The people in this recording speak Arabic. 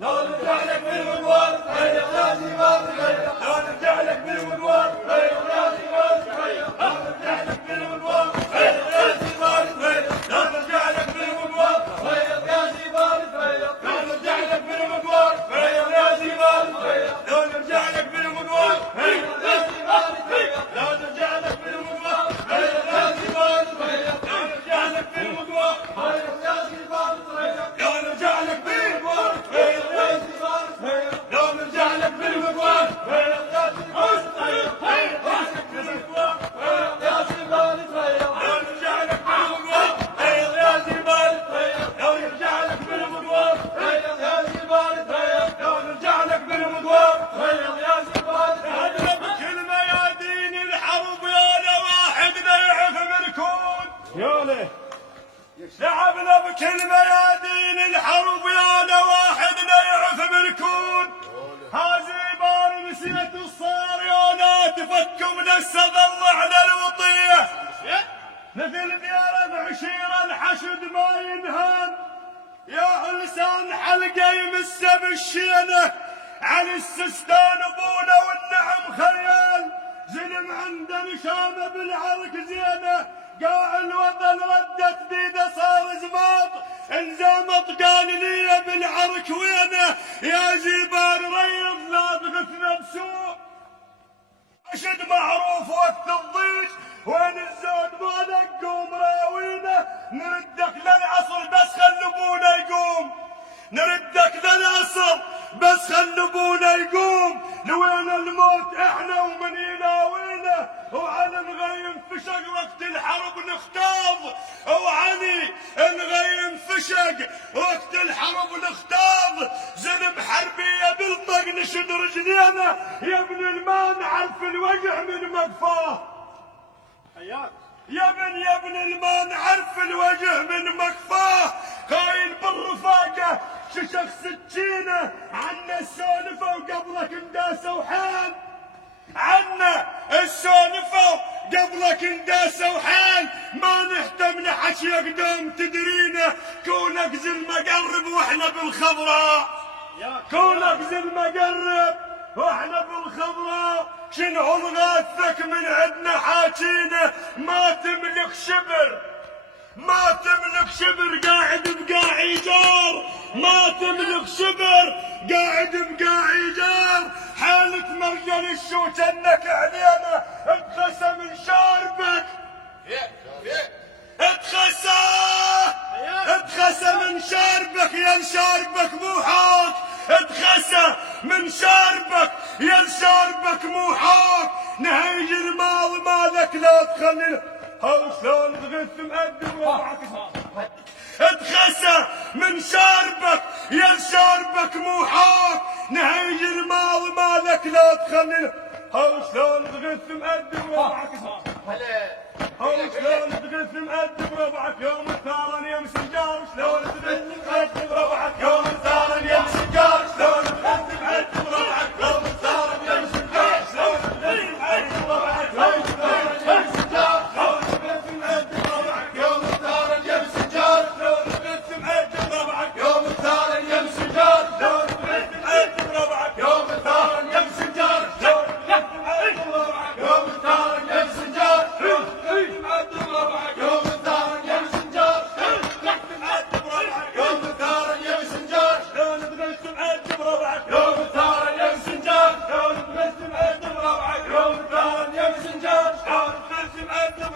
لو نرجع لك بالمنوار هيا يا زمار هيا، لو نرجع لك بالمنوار هيا يا زمار هيا، لو نرجع لك بالمنوار هيا يا زمار هيا، لو نرجع لك بالمنوار هيا يا زمار هيا، لو نرجع لك بالمنوار هيا يا زمار هيا، لو نرجع لك بالمنوار هيا يا زمار هيا، لو نرجع لك بالمنوار هيا يا زمار هيا، لو نرجع لك بالمنوار هيا يا زمار هيا، لو نرجع لك بالمنوار هيا يا زمار هيا، لو نرجع لك بالمنوار هيا يا زمار هيا، يا زمار هيا، لو نرجع لك بالمنوار هيا يا زمار هيا، لو نرجع لك بالمنوار هيا يا زمار هيا، لو نرجع لك بالمنوار هيا يا زمار هيا. بكل ميادين الحرب يا واحد يعرف الكون يا له، لعبنا بكل ميادين الحرب يا واحد يعرف بالكون، هازيبان نسيت الصاريونات تفكم السظل على الوطيه، مثل ديار بعشير الحشد ما ينهان، يا لسان حلقه يمس بالشينه، على السستان ابونا والنعم خيال، زلم عنده نشامه بالعرك زينه، قاع الوطن ردت بيده صار زماط، انزمط قال لي بالعرك وينه، يا زيبان ريض لا تغثنا بسوء، اشد معروف وقت الضيج، وين الزود ما نقوم راوينا، نردك للعصر بس خل ابونا يقوم، نردك للعصر بس خل ابونا يقوم، لوين الموت احنا ومن يناوينا، وعلى نغيم فشق وقت الحرب نختاض، وعني نغيم فشق وقت الحرب نختاض، زلم حربيه بالطق نشد رجلينا، يا ابن المان عرف الوجع من مقفاه، حياك يا ابن المان عرف الوجه من مكفاه، خاين بالرفاقه ششخ سكينه، عنا السالفه وقبلك انداسه وحال، عنا السالفه وقبلك انداسه وحال، ما نهتم لحكي قدام تدرينا، كونك زي المقرب واحنا بالخضراء، كونك زي المقرب واحنا بالخضراء، شنو الغاثك من عندنا حاكينا، ما تملك شبر ما تملك شبر، قاعد بقاعي جار، ما تملك شبر قاعد بقاعي جار، حالك مرجل الشوك انك علينا، اتخسى من شاربك اتخسى من شاربك، يا شاربك مو حاك، اتخسى من شاربك يا شاربك مو حاك، نهيج الماضي مالك لا تخلي، هاو شلون تغث مقدم وضعك، اتخسى من شاربك يا شاربك مو حاك، نهيج الماضي مالك لا تخلي، هاو شلون تغث مقدم وضعك، هاو شلون تغث مقدم ربعك، يوم الثارن يم سجار، شلون تغث مقدم ربعك، يوم الثارن يم سجار، شلون تغث مقدم ربعك، يوم الثارن يم سجار، شلون تغث مقدم ربعك، يوم الثارن يم سجار، شلون تغث مقدم ربعك، يوم الثارن يم سجار، شلون تغث مقدم ربعك، يوم الثارن يم سجار، شلون تغث مقدم ربعك، يوم الثارن يم سجار، شلون تغث مقدم ربعك، يوم الثارن يم سجار، مقدم ربعك، يوم الثارن يم سجار، مقدم ربعك، يوم الثارن يم سجار، شلون تغث مقدم ربعك، يوم الثارن يم سجار، شلون تغث مقدم ربعك، يوم الثارن يم سجار، شلون تغث مقدم